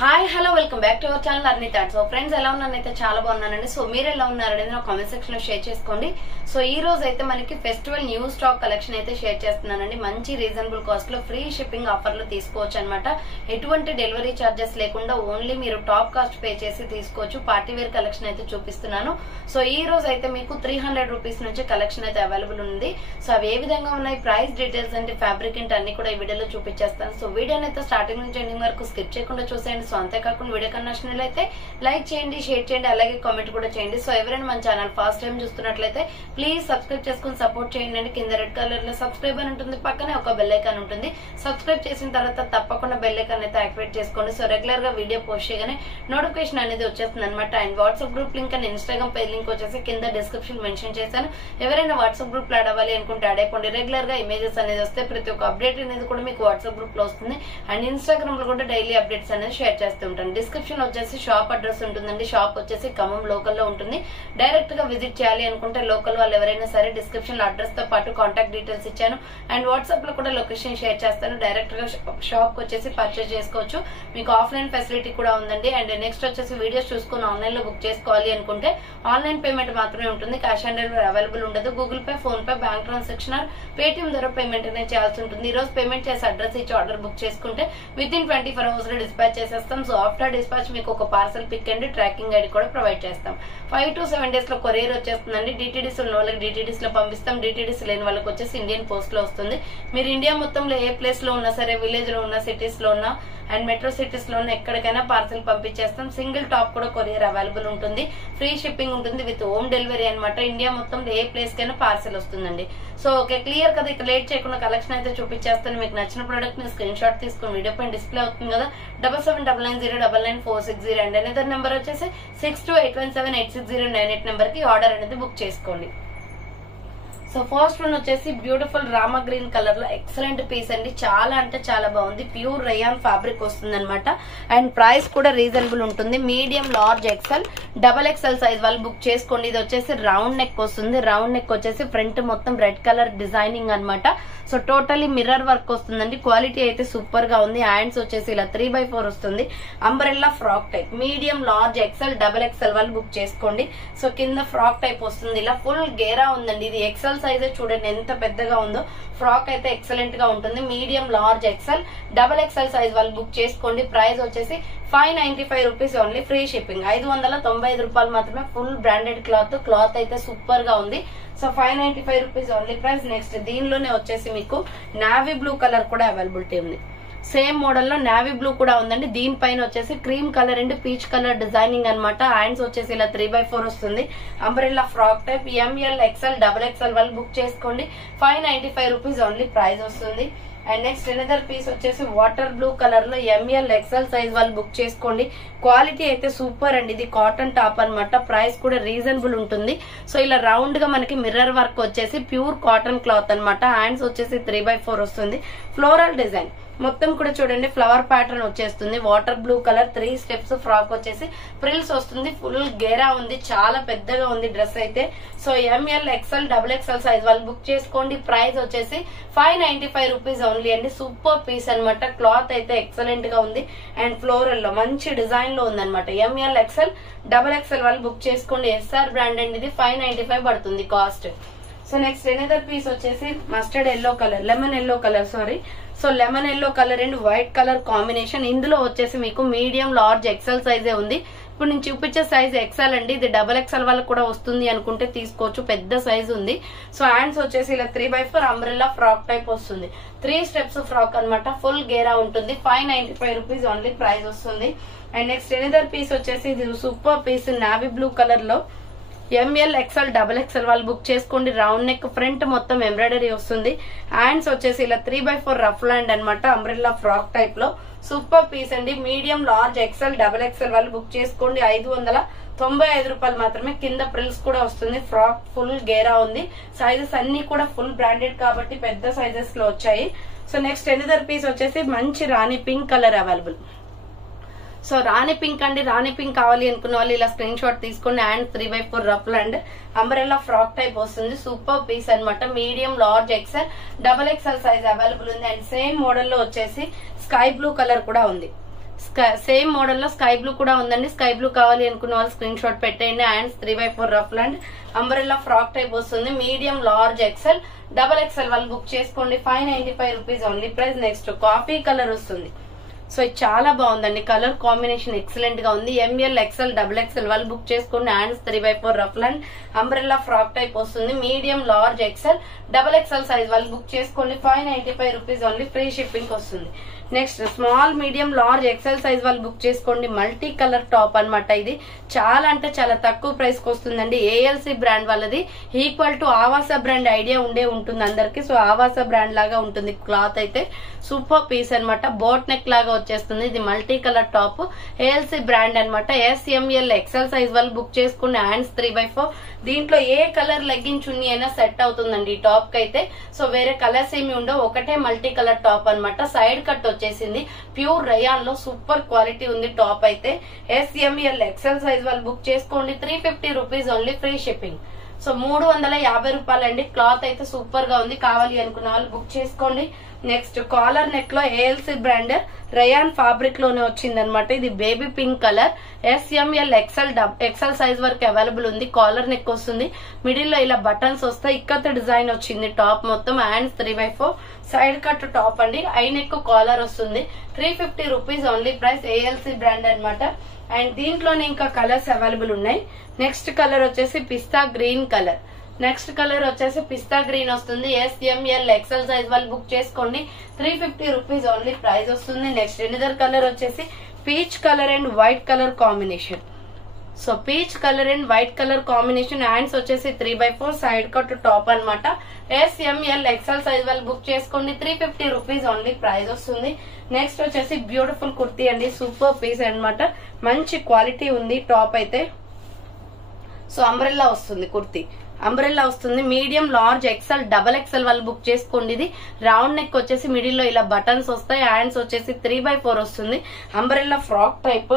Hi hello welcome back to our channel Arnitha. So friends ఎలా ఉన్నానైతే చాలా బాగున్నానండి. సో మీరు ఎలా ఉన్నారనేది నా కామెంట్ సెక్షన్ లో షేర్ చేసుకోండి. సో ఈ రోజు అయితే మనకి ఫెస్టివల్ న్యూ స్టాక్ కలెక్షన్ అయితే షేర్ చేస్తున్నానండి. మంచి రీజనబుల్ కాస్ట్ లో ఫ్రీ షిప్పింగ్ ఆఫర్ లో తీసుకోవచ్చు అనమాట. ఎటువంటి డెలివరీ చార్జెస్ లేకుండా ఓన్లీ మీరు టాప్ కాస్ట్ పే చేసి తీసుకోవచ్చు. పార్టీ వేర్ కలెక్షన్ అయితే చూపిస్తున్నాను. సో ఈ రోజు అయితే మీకు 300 రూపీస్ నుంచి కలెక్షన్ అయితే అవైలబుల్ ఉంది. సో అవి ఏ విధంగా ఉన్నాయి, ప్రైస్ డీటెయిల్స్ అంటే ఫ్యాబ్రిక్ ఏంటి అన్ని కూడా ఈ వీడియోలో చూపించేస్తాను. సో వీడియోని అయితే స్టార్టింగ్ నుంచి ఎండింగ్ వరకు స్కిప్ చేయకుండా చూసేయండి. సో అంతేకాకుండా వీడియో కన్నా నచ్చినట్లయితే లైక్ చేయండి, షేర్ చేయండి, అలాగే కామెంట్ కూడా చేయండి. సో ఎవరైనా మన ఛానల్ ఫస్ట్ టైం చూస్తున్నట్లయితే ప్లీజ్ సబ్స్క్రైబ్ చేసుకుని సపోర్ట్ చేయండి. కింద రెడ్ కలర్ లో సబ్స్క్రైబ్ అని ఉంటుంది, పక్కనే ఒక బెల్ ఐకాన్ ఉంటుంది. సబ్స్క్రైబ్ చేసిన తర్వాత తప్పకుండా బెల్ ఐకాన్ అయితే యాక్టివేట్ చేసుకోండి. సో రెగ్యులర్ గా వీడియో పోస్ట్ చేయగానే నోటిఫికేషన్ అనేది వచ్చేస్తుంది అనమాట. And WhatsApp group link and Instagram page link వచ్చేసి కింద డిస్క్రిప్షన్ మెన్షన్ చేశాను. ఎవరైనా వాట్సాప్ గ్రూప్ లో యాడ్ అవ్వాలి అనుకుంటే యాడ్ అయిపోండి. రెగ్యులర్ గా ఇమేజెస్ అనేది వస్తే ప్రతి ఒక్క అప్డేట్ అనేది కూడా మీకు వాట్సాప్ గ్రూప్ లో వస్తుంది. అండ్ ఇన్స్టాగ్రామ్ లో కూడా డైలీ అప్డేట్స్ అనేది షేర్ చేస్తూ ఉంటాను. డిస్క్రిప్షన్ వచ్చేసి షాప్ అడ్రస్ ఉంటుందండి. షాప్ వచ్చేసి ఖమ్మం లోకల్ లో ఉంటుంది. డైరెక్ట్ గా విజిట్ చేయాలి అనుకుంటే లోకల్ వాళ్ళు ఎవరైనా సరే డిస్క్రిప్షన్ లో అడ్రస్ తో పాటు కాంటాక్ట్ డీటెయిల్స్ ఇచ్చాను. అండ్ వాట్సాప్ లో కూడా లొకేషన్ షేర్ చేస్తాను. డైరెక్ట్ గా షాప్ వచ్చేసి పర్చేజ్ చేసుకోవచ్చు. మీకు ఆఫ్లైన్ ఫెసిలిటీ కూడా ఉందండి. అండ్ నెక్స్ట్ వచ్చేసి వీడియోస్ చూసుకుని ఆన్లైన్ లో బుక్ చేసుకోవాలి అనుకుంటే ఆన్లైన్ పేమెంట్ మాత్రమే ఉంటుంది. క్యాష్ ఆన్ డెలివరీ అవైలబుల్ ఉండదు. Google pay, phone pay, bank transaction, Paytm ద్వారా పేమెంట్ అనేది చేయాల్సి ఉంటుంది. ఈ రోజు పేమెంట్ చేసి అడ్రస్ ఇచ్చి ఆర్డర్ బుక్ చేసుకుంటే విత్ ఇన్ 24 hours లో డిస్పాచ్ చేసేస్తాం. సో ఆఫ్టర్ డిస్పాచ్ మీకు ఒక parcel pick and tracking ID కూడా ప్రొవైడ్ చేస్తాం. 5 to 7 days లో కొరియర్ వచ్చేస్తుందండి. డిటిడిస్ ఉన్న వాళ్ళకి డిటిడిస్ లో పంపిస్తాం. డిటిడిస్ లేని వాళ్ళకి వచ్చేసి ఇండియన్ పోస్ట్ లో వస్తుంది. మీరు ఇండియా మొత్తంలో ఏ ప్లేస్ లో ఉన్నా సరే, విలేజ్ లో ఉన్న, సిటీస్ లో ఉన్నా అండ్ మెట్రో సిటీస్ లో ఎక్కడికైనా పార్సల్ పంపించేస్తాం. సింగిల్ టాప్ కూడా కొరియర్ అవైలబుల్ ఉంటుంది. ఫ్రీ షిప్పింగ్ ఉంటుంది విత్ హోమ్ డెలివరీ అనమాట. ఇండియా మొత్తంలో ఏ ప్లేస్ కైనా పార్సల్ వస్తుందండి. సో ఓకే, క్లియర్ కదా. ఇక లేట్ చేయకుండా కలెక్షన్ అయితే చూపించేస్తాను. మీకు నచ్చిన ప్రొడక్ట్ ని స్క్రీన్ షాట్ తీసుకుని వీడియో పైన డిస్ప్లే అవుతుంది కదా, 7799099460 అండ్ అనేదర్ నెంబర్ వచ్చేసి 6281786098 నెంబర్ కి ఆర్డర్ అనేది బుక్ చేసుకోండి. సో ఫస్ట్ వన్ వచ్చేసి బ్యూటిఫుల్ రామా గ్రీన్ కలర్ లో ఎక్సలెంట్ పీస్ అండి. చాలా అంటే చాలా బాగుంది. ప్యూర్ రయాన్ ఫ్యాబ్రిక్ వస్తుంది అనమాట. అండ్ ప్రైస్ కూడా రీజనబుల్ ఉంటుంది. Medium, large, XL, double XL size వాళ్ళు బుక్ చేసుకోండి. ఇది వచ్చేసి రౌండ్ నెక్ వస్తుంది. రౌండ్ నెక్ వచ్చేసి ఫ్రంట్ మొత్తం రెడ్ కలర్ డిజైనింగ్ అనమాట. సో టోటలీ మిర్రర్ వర్క్ వస్తుందండి. క్వాలిటీ అయితే సూపర్ గా ఉంది. హ్యాండ్స్ వచ్చేసి ఇలా 3x4 వస్తుంది. Umbrella frock type. Medium, large, XL, double XL వాళ్ళు బుక్ చేసుకోండి. సో కింద ఫ్రాక్ టైప్ వస్తుంది. ఇలా ఫుల్ గేరా ఉందండి. ఇది ఎక్సెల్ సైజే చూడండి ఎంత పెద్దగా ఉందో. ఫ్రాక్ అయితే ఎక్సలెంట్ గా ఉంటుంది. Medium, large, XL, double XL size వాళ్ళు బుక్ చేసుకోండి. ప్రైస్ వచ్చేసి 595 రూపీస్ ఓన్లీ, ఫ్రీ షిప్పింగ్. 595 రూపాయలు మాత్రమే. Full branded cloth. క్లాత్ అయితే సూపర్ గా ఉంది. So 595 rupees only price. Next దీనిలోనే వచ్చేసి మీకు నావీ బ్లూ కలర్ కూడా అవైలబిలిటీ ఉంది. సేమ్ మోడల్ లో నావీ బ్లూ కూడా ఉందండి. దీనిపైన వచ్చేసి cream colour and peach colour designing అనమాట. హ్యాండ్స్ వచ్చేసి ఇలా 3x4 వస్తుంది. Umbrella frock type. ML, XL, double XL వాళ్ళు బుక్ చేసుకోండి. 595 రూపీస్ ఓన్లీ ప్రైస్ వస్తుంది. అండ్ నెక్స్ట్ ఎనదర్ పీస్ వచ్చేసి వాటర్ బ్లూ కలర్ లో ఎంఎల్, ఎక్సెల్ సైజ్ వాళ్ళు బుక్ చేసుకోండి. క్వాలిటీ అయితే సూపర్ అండి. ఇది కాటన్ టాప్ అనమాట. ప్రైస్ కూడా రీజనబుల్ ఉంటుంది. సో ఇలా రౌండ్ గా మనకి మిర్రర్ వర్క్ వచ్చేసి ప్యూర్ కాటన్ క్లాత్ అనమాట. హ్యాండ్స్ వచ్చేసి 3x4 వస్తుంది. ఫ్లోరల్ డిజైన్ మొత్తం కూడా చూడండి ఫ్లవర్ ప్యాటర్న్ వచ్చేస్తుంది. Water blue colour 3 steps frock వచ్చేసి ఫ్రిల్స్ వస్తుంది. ఫుల్ గేరా ఉంది. చాలా పెద్దగా ఉంది డ్రెస్ అయితే. So ML, XL, double XL size వాళ్ళు బుక్ చేసుకోండి. ప్రైస్ వచ్చేసి 595 రూపీస్ ఓన్లీ అండి. సూపర్ పీస్ అనమాట. క్లాత్ అయితే ఎక్సలెంట్ గా ఉంది. అండ్ ఫ్లోరల్ లో మంచి డిజైన్ లో ఉందన్నమాట. ఎంఎల్, ఎక్సెల్, డబుల్ ఎక్సెల్ వాళ్ళు బుక్ చేసుకోండి. ఎస్ఆర్ బ్రాండ్ అండి. ఇది 595 పడుతుంది cost. So next another piece వచ్చేసి mustard yellow colour, lemon yellow colour sorry. So lemon yellow colour and white colour combination. ఇందులో వచ్చేసి మీకు మీడియం, లార్జ్, ఎక్సెల్ సైజే ఉంది. ఇప్పుడు నేను చూపించే సైజ్ ఎక్సెల్ అండి. ఇది డబల్ ఎక్సెల్ వాళ్ళకి కూడా వస్తుంది అనుకుంటే తీసుకోవచ్చు. పెద్ద సైజ్ ఉంది. సో హ్యాండ్స్ వచ్చేసి ఇలా 3x4 అంబ్రెల్లా ఫ్రాక్ టైప్ వస్తుంది. 3 స్టెప్స్ ఫ్రాక్ అనమాట. ఫుల్ గేరా ఉంటుంది. 595 రూపీస్ ఓన్లీ ప్రైస్ వస్తుంది. అండ్ నెక్స్ట్ ఎనదర్ పీస్ వచ్చేసి ఇది super piece navy blue colour లో ఎంఎల్, ఎక్సెల్, డబల్ ఎక్సెల్ వాళ్ళు బుక్ చేసుకోండి. రౌండ్ నెక్, ఫ్రంట్ మొత్తం ఎంబ్రాయిడరీ వస్తుంది. హ్యాండ్స్ వచ్చేసి ఇలా 3x4 రఫ్ హ్యాండ్ అనమాట. అంబ్రెల్లా ఫ్రాక్ టైప్ లో సూపర్ పీస్ అండి. Medium, large, XL, double XL వాళ్ళు బుక్ చేసుకోండి. 595 రూపాయలు మాత్రమే. కింద ప్రిల్స్ కూడా వస్తుంది. ఫ్రాక్ ఫుల్ గేరా ఉంది. సైజెస్ అన్ని కూడా ఫుల్ బ్రాండెడ్ కాబట్టి పెద్ద సైజెస్ లో వచ్చాయి. సో నెక్స్ట్ ఎనదర్ పీస్ వచ్చేసి మంచి Rani pink colour available. So Rani pink అండి. రాణి పింక్ కావాలి అనుకున్న వాళ్ళు ఇలా స్క్రీన్ షాట్ తీసుకోండి. And 3x4 ruff and umbrella frock type వస్తుంది. సూపర్ పీస్ అనమాట. Medium, large, XL, double XL size available ఉంది. అండ్ సేమ్ మోడల్ లో వచ్చేసి స్కై బ్లూ కలర్ కూడా ఉంది. సేమ్ మోడల్ లో స్కై బ్లూ కూడా ఉందండి. స్కై బ్లూ కావాలి అనుకున్న వాళ్ళు స్క్రీన్ షాట్ పెట్టేయండి. Hands 3x4 ruff and umbrella frock type వస్తుంది. Medium, large, XL, double XL వాళ్ళు బుక్ చేసుకోండి. 595 rupees only price. Next coffee colour వస్తుంది. సో ఇది చాలా బాగుందండి. కలర్ కాంబినేషన్ ఎక్సలెంట్ గా ఉంది. ఎంఎల్, ఎక్సెల్, డబుల్ ఎక్సెల్ వాళ్ళు బుక్ చేసుకోండి. Hands 3x4 ruff and umbrella frock type వస్తుంది. Medium, large, XL, double XL size వాళ్ళు బుక్ చేసుకోండి. 595 రూపీస్ ఓన్లీ ఫ్రీ షిప్పింగ్ వస్తుంది. Next small, medium, large, XL size వాళ్ళు book చేసుకోండి. మల్టీ కలర్ టాప్ అన్నమాట. ఇది చాలా అంటే చాలా తక్కువ ప్రైస్ కి వస్తుందండి. ఏఎల్సి బ్రాండ్ వాళ్ళది. Equal to Awas brand idea ఉంటుంది అందరికి. సో ఆవాస బ్రాండ్ లాగా ఉంటుంది క్లాత్ అయితే. సూపర్ పీస్ అన్నమాట. బోట్ నెక్ లాగా వచ్చేస్తుంది. ఇది multi colour top. ALC brand అన్నమాట. ఎస్ఎంఎల్, ఎక్సెల్ సైజ్ వాళ్ళు బుక్ చేసుకుని. Hands 3x4. దీంట్లో ఏ కలర్ లెగ్గిన్ చున్నీ అయినా సెట్ అవుతుందండి ఈ టాప్ కి అయితే. సో వేరే కలర్స్ ఏమి ఉండవు. ఒకటే మల్టీ కలర్ టాప్ అన్నమాట. సైడ్ కట్ వచ్చేసింది. ప్యూర్ రయాన్ లో సూపర్ క్వాలిటీ ఉంది టాప్ అయితే. ఎస్ఎంఎల్, ఎక్సెల్ సైజ్ వాళ్ళు బుక్ చేసుకోండి. 350 rupees only free shipping. So 350 రూపాయలండి. క్లాత్ అయితే సూపర్ గా ఉంది. కావాలి అనుకున్న వాళ్ళు బుక్ చేసుకోండి. నెక్స్ట్ కాలర్ నెక్ లో ఏఎల్సి బ్రాండ్ రయాన్ ఫ్యాబ్రిక్ లోనే వచ్చింది అనమాట. ఇది baby pink colour. S M L, XL size వరకు అవైలబుల్ ఉంది. కాలర్ నెక్ వస్తుంది. మిడిల్ లో ఇలా బటన్స్ వస్తాయి. ఇక్కత డిజైన్ వచ్చింది టాప్ మొత్తం. Hands 3x4 side cut top అండి. ఐ నెక్ కాలర్ వస్తుంది. 350 rupees only price. ALC brand అన్నమాట. అండ్ దీంట్లోనే ఇంకా కలర్స్ అవైలబుల్ ఉన్నాయి. నెక్స్ట్ కలర్ వచ్చేసి పిస్తా గ్రీన్ కలర్. నెక్స్ట్ కలర్ వచ్చేసి పిస్తా గ్రీన్ వస్తుంది. ఎస్ఎంఎల్, ఎక్సెల్ సైజ్ వాళ్ళు బుక్ చేసుకోండి. 350 రూపీస్ ఓన్లీ ప్రైస్ వస్తుంది. నెక్స్ట్ ఎనిదర్ కలర్ వచ్చేసి peach colour and white colour combination. So peach colour and white colour combination. Hands వచ్చేసి 3x4 సైడ్ కట్ టాప్ అన్నమాట. S M L, XL size వాళ్ళు book చేసుకోండి. 350 rupees only price వస్తుంది. Next వచ్చేసి beautiful kurti అండి. Super piece అన్నమాట. మంచి క్వాలిటీ ఉంది టాప్ అయితే. సో అంబ్రెల్లా వస్తుంది కుర్తీ. అంబ్రెల్లా వస్తుంది. Medium, large, XL, double XL వాళ్ళు బుక్ చేసుకోండి. ఇది రౌండ్ నెక్ వచ్చేసి మిడిల్ లో ఇలా బటన్స్ వస్తాయి. హ్యాండ్స్ వచ్చేసి 3x4 వస్తుంది. Umbrella frock type.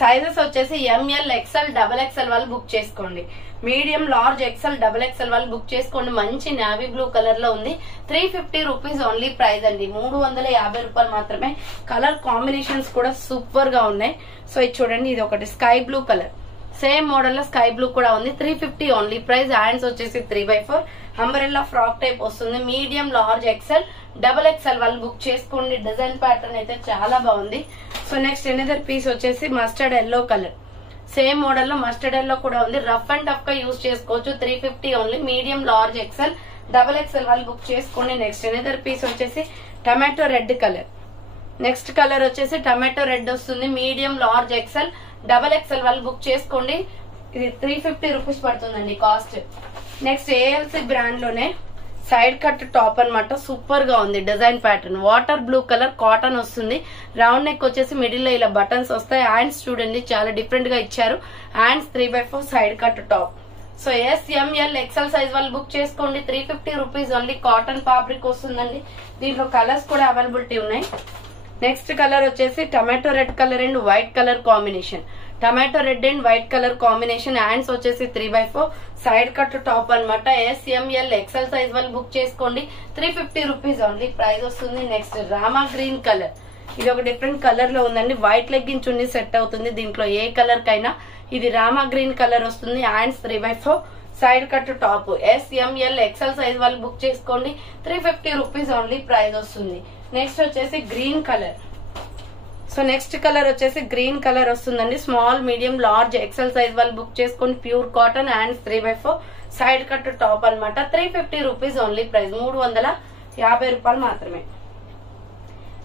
సైజెస్ వచ్చేసి ఎంఎల్, ఎక్సెల్, డబల్ ఎక్సెల్ వాళ్ళు బుక్ చేసుకోండి. Medium, large, XL, double XL వాళ్ళు బుక్ చేసుకోండి. మంచి నావీ బ్లూ కలర్ లో ఉంది. 350 రూపీస్ ఓన్లీ ప్రైస్ అండి. 350 రూపాయలు మాత్రమే. కలర్ కాంబినేషన్స్ కూడా సూపర్ గా ఉన్నాయి. సో ఇది చూడండి. ఇది ఒకటి sky blue colour. Same model లో స్కై బ్లూ కూడా ఉంది. 350 ఓన్లీ ప్రైస్. హ్యాండ్స్ వచ్చేసి 3x4 అంబ్రెల్లా ఫ్రాక్ టైప్ వస్తుంది. Medium, large, XL, double XL వాళ్ళు బుక్ చేసుకోండి. డిజైన్ ప్యాటర్న్ అయితే చాలా బాగుంది. సో నెక్స్ట్ ఎనదర్ పీస్ వచ్చేసి mustard yellow colour. Same model లో మస్టర్డ్ ఎల్లో కూడా ఉంది. రఫ్ అండ్ టఫ్ గా యూజ్ చేసుకోవచ్చు. 350 only. Medium, large, XL, double XL వాళ్ళు బుక్ చేసుకోండి. నెక్స్ట్ ఎనదర్ పీస్ వచ్చేసి tomato red colour. Next colour వచ్చేసి టమాటో రెడ్ వస్తుంది. Medium, large, XL, double XL వాళ్ళు బుక్ చేసుకోండి. ఇది 350 రూపీస్ పడుతుందండి కాస్ట్. నెక్స్ట్ ఏఎల్సి బ్రాండ్ లోనే సైడ్ కట్ టాప్ అన్నమాట. సూపర్ గా ఉంది. Design pattern water blue colour cotton వస్తుంది. రౌండ్ నెక్ వచ్చేసి మిడిల్ లో ఇలా బటన్స్ వస్తాయి. హ్యాండ్స్ చూడండి చాలా డిఫరెంట్ గా ఇచ్చారు. Hands 3x4 side cut top. So S M L, XL size వాళ్ళు బుక్ చేసుకోండి. 350 రూపీస్ ఓన్లీ. కాటన్ ఫ్యాబ్రిక్ వస్తుందండి. దీంట్లో కలర్స్ కూడా అవైలబిలిటీ ఉన్నాయి. నెక్స్ట్ కలర్ వచ్చేసి tomato red colour and white colour combination. Tomato red and white colour combination. Hands వచ్చేసి 3x4 side cut top అన్నమాట. S M L, XL size వాళ్ళు బుక్ చేసుకోండి. 350 రూపీస్ ఓన్లీ ప్రైస్ వస్తుంది. Next Rama green colour. ఇది ఒక different colour లో ఉందండి. వైట్ లెగ్గిన్ చున్నీ set అవుతుంది దీంట్లో ఏ కలర్ కైనా. ఇది రామా గ్రీన్ కలర్ వస్తుంది. Hands 3x4 side cut top. S M L, XL size వాళ్ళు బుక్ చేసుకోండి. 350 రూపీస్ ఓన్లీ ప్రైస్ వస్తుంది. నెక్స్ట్ వచ్చేసి green colour. So next colour వచ్చేసి గ్రీన్ కలర్ వస్తుందండి. Small, medium, large, XL size వాళ్ళు బుక్ చేసుకుని. Pure cotton. Hands 3x4 side cut top అన్నమాట. 350 rupees only price. 350 రూపాయలు మాత్రమే.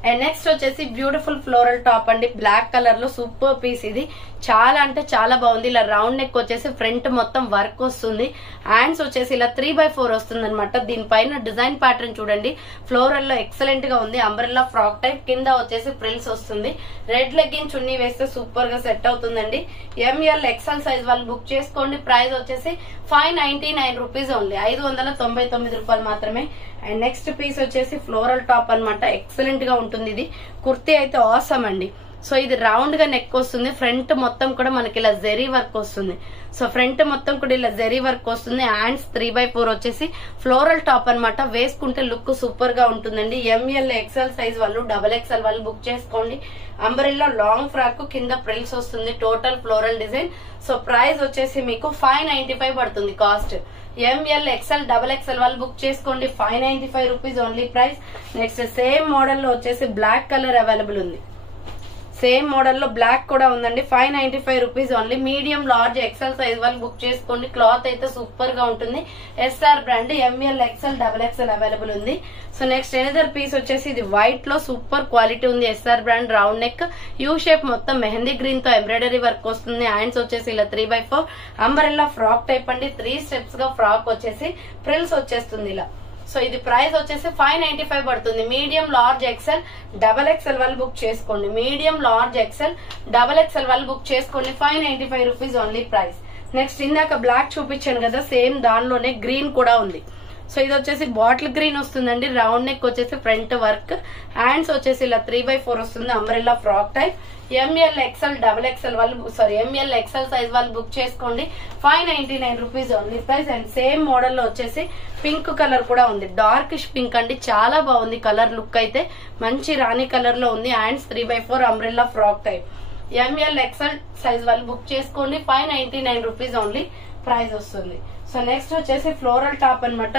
అండ్ నెక్స్ట్ వచ్చేసి బ్యూటిఫుల్ ఫ్లోరల్ టాప్ అండి. బ్లాక్ కలర్ లో సూపర్ పీస్. ఇది చాలా అంటే చాలా బాగుంది. ఇలా రౌండ్ నెక్ వచ్చేసి ఫ్రంట్ మొత్తం వర్క్ వస్తుంది. హ్యాండ్స్ వచ్చేసి ఇలా 3x4 వస్తుంది అనమాట. దీనిపైన డిజైన్ ప్యాటర్న్ చూడండి. ఫ్లోరల్ లో ఎక్సలెంట్ గా ఉంది. Umbrella frock type. కింద వచ్చేసి ఫ్రిల్స్ వస్తుంది. రెడ్ లెగ్గిన్ చున్నీ వేస్తే సూపర్ గా సెట్ అవుతుందండి. ఎంఎల్, ఎక్సెల్ సైజ్ వాళ్ళు బుక్ చేసుకోండి. ప్రైస్ వచ్చేసి 599 రూపీస్ ఓన్లీ. 599 రూపాయలు మాత్రమే. అండ్ నెక్స్ట్ పీస్ వచ్చేసి ఫ్లోరల్ టాప్ అన్నమాట. ఎక్సలెంట్ గా ఉంటుంది. ఇది కుర్తీ అయితే ఆసమ్ అండి. సో ఇది రౌండ్ గా నెక్ వస్తుంది, ఫ్రంట్ మొత్తం కూడా మనకి ఇలా జెరీ వర్క్ వస్తుంది. సో ఫ్రంట్ మొత్తం కూడా ఇలా జెరీ వర్క్ వస్తుంది. హ్యాండ్స్ 3/4 వచ్చేసి ఫ్లోరల్ టాప్ అన్నమాట. వేసుకుంటే లుక్ సూపర్ గా ఉంటుందండి. ఎంఎల్ ఎక్సెల్ సైజ్ వాళ్ళు, XXL వాళ్ళు బుక్ చేసుకోండి. అంబ్రెల్లా లాంగ్ ఫ్రాక్ కింద ప్రిల్స్ వస్తుంది, total floral design. So price వచ్చేసి మీకు 595 పడుతుంది కాస్ట్. ఎంఎల్ ఎక్సెల్ XXL వాళ్ళు బుక్ చేసుకోండి, 595 rupees only price. Next same model లో వచ్చేసి బ్లాక్ కలర్ అవైలబుల్ ఉంది. సేమ్ మోడల్ లో బ్లాక్ కూడా ఉందండి, 595 రూపీస్ ఓన్లీ. మీడియం లార్జ్ ఎక్సెల్ సైజ్ వాళ్ళు బుక్ చేసుకోండి. క్లాత్ అయితే సూపర్ గా ఉంటుంది. S R brand, ML XL XXL available ఉంది. సో నెక్స్ట్ ఎనదర్ పీస్ వచ్చేసి ఇది వైట్ లో సూపర్ క్వాలిటీ ఉంది. SR brand, round neck, U shape, మొత్తం మెహందీ గ్రీన్ తో ఎంబ్రాయిడరీ వర్క్ వస్తుంది. హ్యాండ్స్ వచ్చేసి ఇలా 3/4 అంబ్రెల్లా ఫ్రాక్ టైప్ అండి. 3 స్టెప్స్ గా ఫ్రాక్ వచ్చేసి ఫ్రిల్స్ వచ్చేస్తుంది ఇలా. సో ఇది ప్రైస్ వచ్చేసి 595 పడుతుంది. మీడియం లార్జ్ ఎక్సెల్ XXL వాళ్ళు బుక్ చేసుకోండి. మీడియం లార్జ్ ఎక్సెల్ XXL వాళ్ళు బుక్ చేసుకోండి, 595 రూపీస్ ఓన్లీ ప్రైస్. నెక్స్ట్ ఇందాక బ్లాక్ చూపించాను కదా, సేమ్ దానిలోనే గ్రీన్ కూడా ఉంది. సో ఇది వచ్చేసి బాటిల్ గ్రీన్ వస్తుందండి. రౌండ్ నెక్ వచ్చేసి ఫ్రంట్ వర్క్, హ్యాండ్స్ వచ్చేసి ఇలా 3/4 వస్తుంది, umbrella frock type. ML XL XXL వాళ్ళు ఎంఎల్ ఎక్సెల్ సైజ్ వాళ్ళు బుక్ చేసుకోండి, 599 rupees only price. And same model లో వచ్చేసి పింక్ కలర్ కూడా ఉంది, డార్కిష్ పింక్ అండి, చాలా బాగుంది కలర్. లుక్ అయితే మంచి రాణి కలర్ లో ఉంది. Hands 3/4 umbrella frock type. ML XL size వాళ్ళు బుక్ చేసుకోండి, 599 రూపీస్ ఓన్లీ ప్రైస్ వస్తుంది. సో నెక్స్ట్ వచ్చేసి ఫ్లోరల్ టాప్ అన్నమాట.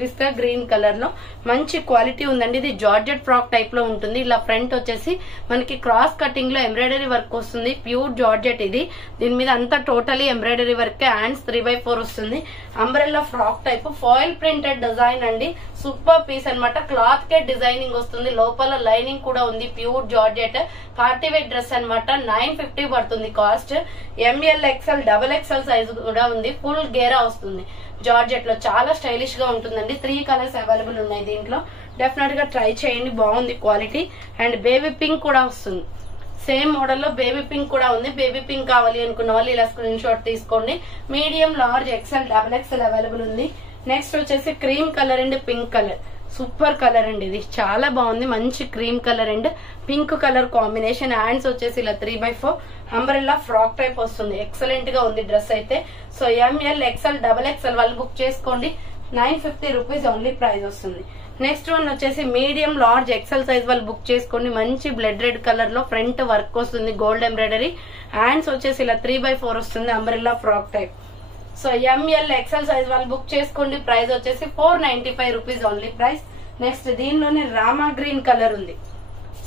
పిస్తా గ్రీన్ కలర్ లో మంచి క్వాలిటీ ఉందండి. ఇది జార్జెట్ ఫ్రాక్ టైప్ లో ఉంటుంది. ఇలా ఫ్రంట్ వచ్చేసి మనకి క్రాస్ కటింగ్ లో ఎంబ్రాయిడరీ వర్క్ వస్తుంది, ప్యూర్ జార్జెట్ ఇది. దీని మీద అంతా టోటలీ ఎంబ్రాయిడరీ వర్క్. హ్యాండ్స్ 3/4 వస్తుంది, umbrella frock type, foil printed design అండి. సూపర్ పీస్ అన్నమాట. క్లాత్ కే డిజైనింగ్ వస్తుంది, లోపల లైనింగ్ కూడా ఉంది, pure georgette. Party wear dress అన్నమాట. 950 పడుతుంది cost. ML XL XXL size కూడా ఉంది, ఫుల్ గేరా వస్తుంది జార్జెట్ లో. చాలా స్టైలిష్ గా ఉంటుందండి. 3 కలర్స్ అవైలబుల్ ఉన్నాయి దీంట్లో. డెఫినెట్ గా ట్రై చేయండి, బాగుంది క్వాలిటీ. అండ్ బేబీ పింక్ కూడా వస్తుంది. సేమ్ మోడల్ లో బేబీ పింక్ కూడా ఉంది. బేబీ పింక్ కావాలి అనుకున్న వాళ్ళు ఇలా స్క్రీన్ షాట్ తీసుకోండి. Medium large XL XXL available ఉంది. నెక్స్ట్ వచ్చేసి cream colour and pink colour, super colour అండి. ఇది చాలా బాగుంది, మంచి cream colour and pink colour combination. Hands వచ్చేసి ఇలా 3/4 అంబ్రెల్లా ఫ్రాక్ టైప్ వస్తుంది. ఎక్సలెంట్ గా ఉంది డ్రెస్ అయితే. సో ఎంఎల్ ఎక్సెల్ XXL వాళ్ళు బుక్ చేసుకోండి, 950 రూపీస్ ఓన్లీ ప్రైస్ వస్తుంది. నెక్స్ట్ వన్ వచ్చేసి మీడియం లార్జ్ ఎక్సెల్ సైజ్ వాళ్ళు బుక్ చేసుకోండి. మంచి బ్లడ్ రెడ్ కలర్ లో ఫ్రంట్ వర్క్ వస్తుంది, గోల్డ్ ఎంబ్రాయిడరీ. హ్యాండ్స్ వచ్చేసి ఇలా 3/4 వస్తుంది, umbrella frock type. So ML XL size వాళ్ళు బుక్ చేసుకోండి. ప్రైస్ వచ్చేసి 495 రూపీస్ ఓన్లీ ప్రైస్. నెక్స్ట్ దీనిలోనే రామా గ్రీన్ కలర్ ఉంది.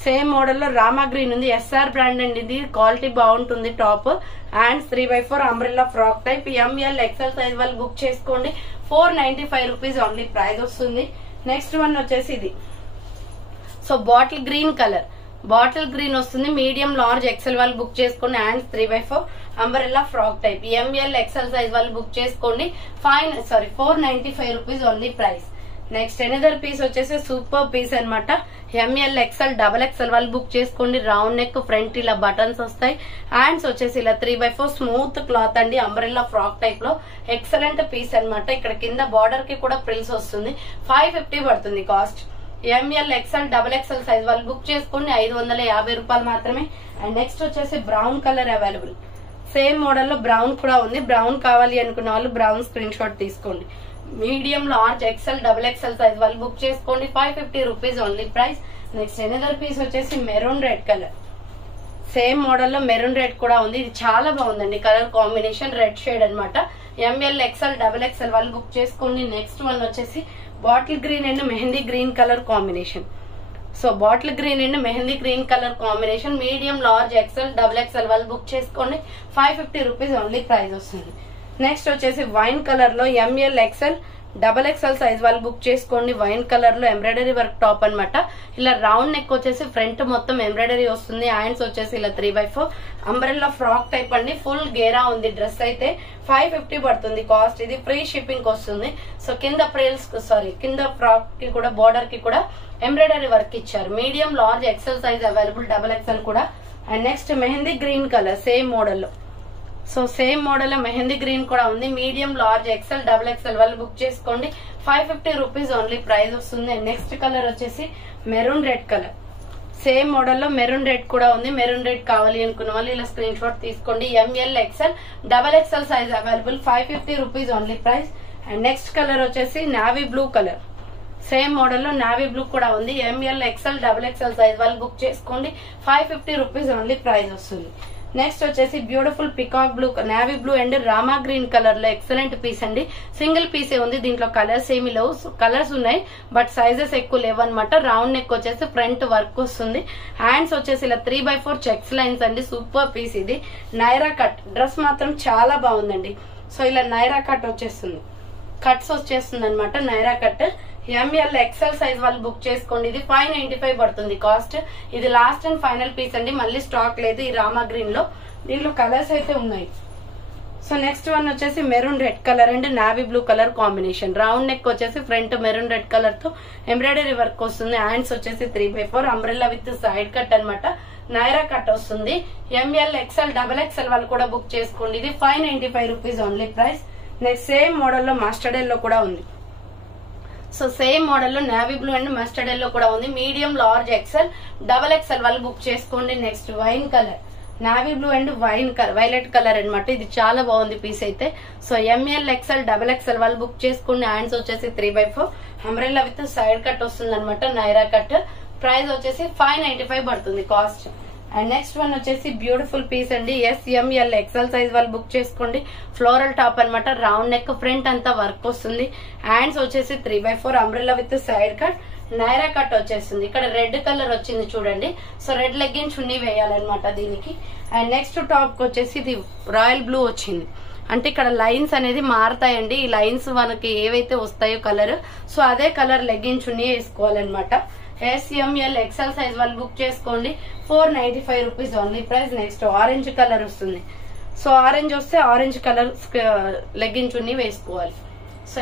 సేమ్ మోడల్ లో రామా గ్రీన్ ఉంది. ఎస్ఆర్ బ్రాండ్ అండి, ఇది క్వాలిటీ బాగుంటుంది. Top, hands 3/4 umbrella frock type. ML XL size వాళ్ళు బుక్ చేసుకోండి, 495 రూపీస్ ఓన్లీ ప్రైస్ వస్తుంది. నెక్స్ట్ వన్ వచ్చేసి ఇది. So bottle green colour, bottle green వస్తుంది. మీడియం లార్జ్ ఎక్సెల్ వాళ్ళు బుక్ చేసుకోండి. Hands 3/4 umbrella frock type. ML XL size వాళ్ళు book చేసుకోండి, 495 rupees only price. Next another piece వచ్చేసి సూపర్ పీస్ అన్నమాట. ఎంఎల్ ఎక్సెల్ XXL వాళ్ళు బుక్ చేసుకోండి. రౌండ్ నెక్, ఫ్రంట్ ఇలా బటన్స్ వస్తాయి. హ్యాండ్స్ వచ్చేసి ఇలా 3/4 స్మూత్ క్లాత్ అండి, అంబ్రెల్లా ఫ్రాక్ టైప్ లో. ఎక్సలెంట్ పీస్ అన్నమాట. ఇక్కడ కింద బార్డర్ కి కూడా ప్రిల్స్ వస్తుంది, 550 పడుతుంది cost. ML XL XXL size వాళ్ళు బుక్ చేసుకోండి, 550 రూపాయలు మాత్రమే. అండ్ నెక్స్ట్ వచ్చేసి brown colour available. Same model లో బ్రౌన్ కూడా ఉంది. బ్రౌన్ కావాలి అనుకున్న వాళ్ళు బ్రౌన్ స్క్రీన్ షాట్ తీసుకోండి. Medium large XL XXL size వాళ్ళు బుక్ చేసుకోండి, 550 rupees only price. Next another piece వచ్చేసి maroon red colour. Same model లో మెరూన్ రెడ్ కూడా ఉంది. ఇది చాలా బాగుందండి కలర్ కాంబినేషన్, రెడ్ షేడ్ అన్నమాట. ఎంఎల్ ఎక్సెల్ XXL వాళ్ళు బుక్ చేసుకోండి. నెక్స్ట్ వన్ వచ్చేసి bottle green and mehndi green colour combination. So bottle green and mehndi green colour combination. Medium large XL XXL వాళ్ళు బుక్ చేసుకోండి, 550 రూపీస్ ఓన్లీ ప్రైస్ వస్తుంది. Next వచ్చేసి wine colour లో ML XL XXL size వాళ్ళు book చేసుకోండి. Wine colour లో embroidery work top అన్నమాట. ఇలా రౌండ్ నెక్ వచ్చేసి ఫ్రంట్ మొత్తం ఎంబ్రాయిడరీ వస్తుంది. హ్యాండ్స్ వచ్చేసి ఇలా 3/4 అంబ్రెల్లా ఫ్రాక్ టైప్ అండి. ఫుల్ గేరా ఉంది డ్రెస్ అయితే. 550 పడుతుంది కాస్ట్. ఇది ఫ్రీ షిప్పింగ్ వస్తుంది. సో కింద కింద ఫ్రాక్ కి కూడా బార్డర్ కి కూడా ఎంబ్రాయిడరీ వర్క్ ఇచ్చారు. Medium large XL size available, XXL కూడా. And next mehndi green colour same model లో. సో సేమ్ మోడల్ లో మెహందీ గ్రీన్ కూడా ఉంది. మీడియం లార్జ్ ఎక్సెల్ XXL వాళ్ళు బుక్ చేసుకోండి, 550 రూపీస్ ఓన్లీ ప్రైస్ వస్తుంది. నెక్స్ట్ కలర్ వచ్చేసి maroon red colour. Same model లో మెరూన్ రెడ్ కూడా ఉంది. మెరూన్ రెడ్ కావాలి అనుకున్న వాళ్ళు ఇలా స్క్రీన్ షాట్ తీసుకోండి. ML XL XXL size available 550 rupees only price. And next colour వచ్చేసి navy blue colour. Same model లో నావీ బ్లూ కూడా ఉంది. ML XL XXL సైజ్ వాళ్ళు బుక్ చేసుకోండి. 550 రూపీస్ ఓన్లీ ప్రైస్ వస్తుంది. నెక్స్ట్ వచ్చేసి beautiful peacock blue, navy blue and Rama green colour లో excellent piece అండి. సింగిల్ పీసే ఉంది. దీంట్లో కలర్స్ ఏమి లేవు. కలర్స్ ఉన్నాయి బట్ సైజెస్ ఎక్కువ లేవు అనమాట. రౌండ్ నెక్ వచ్చేసి ఫ్రంట్ వర్క్ వస్తుంది. హ్యాండ్స్ వచ్చేసి ఇలా 3/4 చెక్స్ లైన్స్ అండి. సూపర్ పీస్ ఇది. నైరా కట్ డ్రెస్ మాత్రం చాలా బాగుందండి. సో ఇలా నైరా కట్ వచ్చేస్తుంది. కట్స్ వచ్చేస్తుంది అనమాట Naira cut. ML XL size వాళ్ళు బుక్ చేసుకోండి. ఇది 595 పడుతుంది కాస్ట్. ఇది లాస్ట్ అండ్ ఫైనల్ పీస్ అండి. మళ్ళీ స్టాక్ లేదు ఈ రామా గ్రీన్ లో. దీంట్లో కలర్స్ అయితే ఉన్నాయి. సో నెక్స్ట్ వన్ వచ్చేసి maroon red colour and navy blue colour combination. Round neck వచ్చేసి ఫ్రంట్ మెరూన్ రెడ్ కలర్ తో ఎంబ్రాయిడరీ వర్క్ వస్తుంది. హ్యాండ్స్ వచ్చేసి 3/4 అంబ్రెల్లా విత్ సైడ్ కట్ అనమాట. నైరా కట్ వస్తుంది. ML XL XXL వాళ్ళు కూడా బుక్ చేసుకోండి. ఇది 595 rupees only price. Next same model లో మస్టర్డ్ ఎల్లో కూడా ఉంది. సో సేమ్ మోడల్ లో navy blue and mustard yellow కూడా ఉంది. మీడియం లార్జ్ XL XXL వాళ్ళు బుక్ చేసుకోండి. Next wine colour, navy blue and violet colour అనమాట. ఇది చాలా బాగుంది పీస్ అయితే. సో ML XL XXL వాళ్ళు బుక్ చేసుకోండి. హ్యాండ్స్ వచ్చేసి 3/4 అంబ్రెల్లా విత్ సైడ్ కట్ వస్తుంది అనమాట. నైరా కట్. ప్రైస్ వచ్చేసి 595 పడుతుంది కాస్ట్. అండ్ నెక్స్ట్ వన్ వచ్చేసి బ్యూటిఫుల్ పీస్ అండి. ML XL సైజ్ వాళ్ళు బుక్ చేసుకోండి. ఫ్లోరల్ టాప్ అనమాట. రౌండ్ నెక్ ఫ్రంట్ అంతా వర్క్ వస్తుంది. హ్యాండ్స్ వచ్చేసి 3/4 umbrella with side cut. Naira cut వచ్చేస్తుంది. ఇక్కడ రెడ్ కలర్ వచ్చింది చూడండి. సో రెడ్ లెగ్గిన్ చున్నీ వేయాలన్నమాట దీనికి. అండ్ నెక్స్ట్ టాప్ వచ్చేసి ఇది రాయల్ బ్లూ వచ్చింది. అంటే ఇక్కడ లైన్స్ అనేది మారుతాయండి. ఈ లైన్స్ మనకి ఏవైతే వస్తాయో కలర్, సో అదే కలర్ లెగ్గిన్ చున్నీ వేసుకోవాలన్నమాట. ML XL సైజ్ వాళ్ళు బుక్ చేసుకోండి. 495 rupees only price. Next orange colour వస్తుంది. సో ఆరెంజ్ వస్తే ఆరెంజ్ కలర్ లెగ్గిన్ చున్నీ వేసుకోవాలి. సో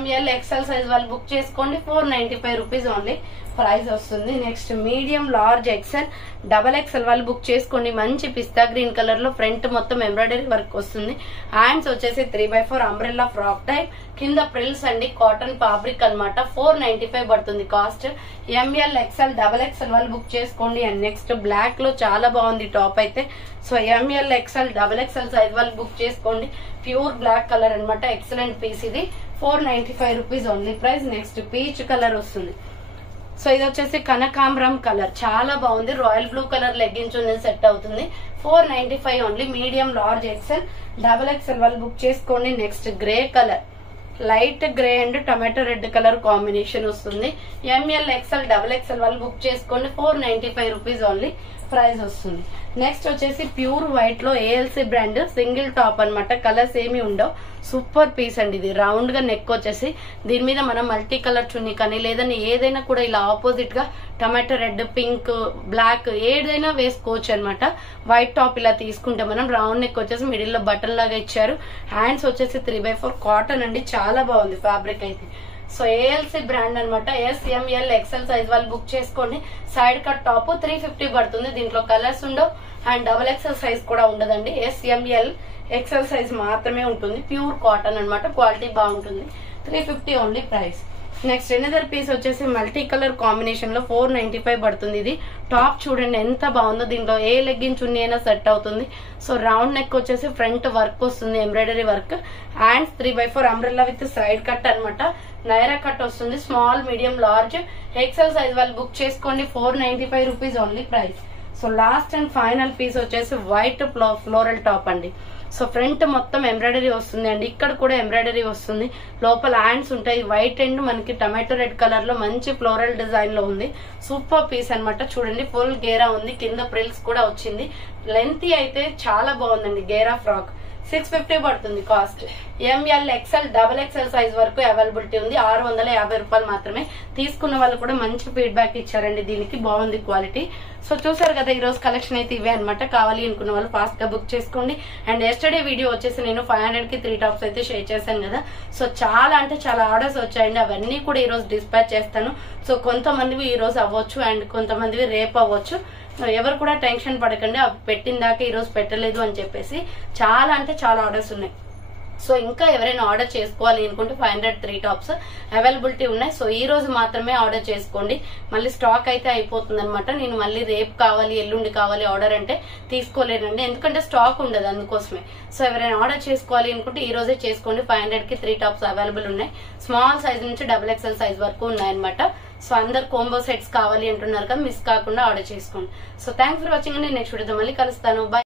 ML XL సైజ్ వాళ్ళు బుక్ చేసుకోండి. 495 రూపీస్ ఓన్లీ ప్రైస్ వస్తుంది. Next medium large XL XXL వాళ్ళు బుక్ చేసుకోండి. మంచి పిస్తా గ్రీన్ కలర్ లో ఫ్రంట్ మొత్తం ఎంబ్రాయిడరీ వర్క్ వస్తుంది. హ్యాండ్స్ వచ్చేసి 3/4 అంబ్రెల్లా ఫ్రాక్ టైప్. కింద ప్రిల్స్ అండి. కాటన్ ఫ్యాబ్రిక్ అనమాట. 495 పడుతుంది కాస్ట్. ML XL XXL వాళ్ళు బుక్ చేసుకోండి. అండ్ నెక్స్ట్ బ్లాక్ లో చాలా బాగుంది టాప్ అయితే. So ML XL XXL size వాళ్ళు బుక్ చేసుకోండి. ప్యూర్ బ్లాక్ కలర్ అనమాట. ఎక్సలెంట్ పీస్ ఇది. 495 rupees only price. Next peach colour వస్తుంది. సో ఇది వచ్చేసి కనకాంబరం కలర్. చాలా బాగుంది. Royal blue colour leggings set అవుతుంది. 495 only. Medium large XL XXL వాళ్ళు బుక్ చేసుకోండి. Next grey colour, light grey and tomato red colour combination వస్తుంది. ML XL XXL వాళ్ళు బుక్ చేసుకోండి. 495 రూపీస్ ఓన్లీ ప్రైస్ వస్తుంది. నెక్స్ట్ వచ్చేసి ప్యూర్ వైట్ లో ALC brand single top అనమాట. కలర్స్ ఏమి ఉండవు. సూపర్ పీస్ అండి ఇది. రౌండ్ గా నెక్ వచ్చేసి దీని మీద మనం మల్టీ కలర్ చున్నీ కానీ లేదని ఏదైనా కూడా ఇలా ఆపోజిట్ గా టమాటో రెడ్, పింక్, బ్లాక్ ఏదైనా వేసుకోవచ్చు అనమాట. వైట్ టాప్ ఇలా తీసుకుంటే మనం రౌండ్ నెక్ వచ్చేసి మిడిల్ లో బటన్ లాగా ఇచ్చారు. హ్యాండ్స్ వచ్చేసి 3/4 కాటన్ అండి. చాలా బాగుంది ఫ్యాబ్రిక్ అయితే. సో ALC బ్రాండ్ అనమాట. ML XL సైజ్ వాళ్ళు బుక్ చేసుకోండి. సైడ్ కట్ టాప్ 350 పడుతుంది. దీంట్లో కలర్స్ ఉండవు. అండ్ XXL సైజ్ కూడా ఉండదండి. ML XL సైజ్ మాత్రమే ఉంటుంది. ప్యూర్ కాటన్ అనమాట. క్వాలిటీ బాగుంటుంది. 350 only price. Next another piece వచ్చేసి మల్టీ కలర్ కాంబినేషన్ లో 495 పడుతుంది. ఇది టాప్ చూడండి ఎంత బాగుందో. దీంట్లో ఏ లెగ్గిన్ చున్నీ అయినా సెట్ అవుతుంది. సో రౌండ్ నెక్ వచ్చేసి ఫ్రంట్ వర్క్ వస్తుంది. Embroidery work. Hands 3/4 umbrella with side cut అనమాట. నైరా కట్ వస్తుంది. Small, medium, large XL size వాళ్ళు బుక్ చేసుకోండి. 495 rupees only price. So last and final piece వచ్చేసి వైట్ ఫ్లోరల్ టాప్ అండి. So front మొత్తం embroidery వస్తుంది అండి. ఇక్కడ కూడా ఎంబ్రాయిడరీ వస్తుంది. లోపల హ్యాండ్స్ ఉంటాయి. వైట్ అండ్ మనకి టమాటో రెడ్ కలర్ లో మంచి ఫ్లోరల్ డిజైన్ లో ఉంది. సూపర్ పీస్ అనమాట. చూడండి ఫుల్ గేరా ఉంది. కింద ప్రిల్స్ కూడా వచ్చింది. లెంత్ అయితే చాలా బాగుందండి. గేరా ఫ్రాక్ 650 పడుతుంది cost. ML XL XXL size వరకు అవైలబిలిటీ ఉంది. 650 రూపాయలు మాత్రమే. తీసుకున్న వాళ్ళు కూడా మంచి ఫీడ్బ్యాక్ ఇచ్చారండి. దీనికి బాగుంది క్వాలిటీ. సో చూసారు కదా, ఈ రోజు కలెక్షన్ అయితే ఇవే అనమాట. కావాలి అనుకున్న వాళ్ళు ఫాస్ట్ గా బుక్ చేసుకోండి. అండ్ ఎస్టర్డే వీడియో వచ్చేసి నేను 500 కి 3 టాప్స్ అయితే షేర్ చేశాను కదా. సో చాలా అంటే చాలా ఆర్డర్స్ వచ్చాయండి. అవన్నీ కూడా ఈ రోజు డిస్పాచ్ చేస్తాను. సో కొంతమందివి ఈ రోజు అవ్వచ్చు అండ్ కొంతమందివి రేపు అవ్వచ్చు. ఎవరు కూడా టెన్షన్ పడకండి. అవి పెట్టిన దాకా ఈ రోజు పెట్టలేదు అని చెప్పేసి. చాలా అంటే చాలా ఆర్డర్స్ ఉన్నాయి. సో ఇంకా ఎవరైనా ఆర్డర్ చేసుకోవాలి అనుకుంటే 500 3 టాప్స్ అవైలబిలిటీ ఉన్నాయి. సో ఈ రోజు మాత్రమే ఆర్డర్ చేసుకోండి, మళ్ళీ స్టాక్ అయితే అయిపోతుంది అనమాట. నేను మళ్ళీ రేపు కావాలి ఎల్లుండి కావాలి ఆర్డర్ అంటే తీసుకోలేనండి, ఎందుకంటే స్టాక్ ఉండదు, అందుకోసమే. సో ఎవరైనా ఆర్డర్ చేసుకోవాలి అనుకుంటే ఈ రోజే చేసుకోండి. 500 కి 3 టాప్స్ అవైలబుల్ ఉన్నాయి. స్మాల్ సైజ్ నుంచి XXL సైజ్ వరకు ఉన్నాయన్నమాట. సో అందరు కోంబో సెట్స్ కావాలి అంటున్నారు కదా, మిస్ కాకుండా ఆర్డర్ చేసుకోండి. So thanks for watching. నేను నెక్స్ట్ వీడియోతో మళ్ళీ కలుస్తాను. బై.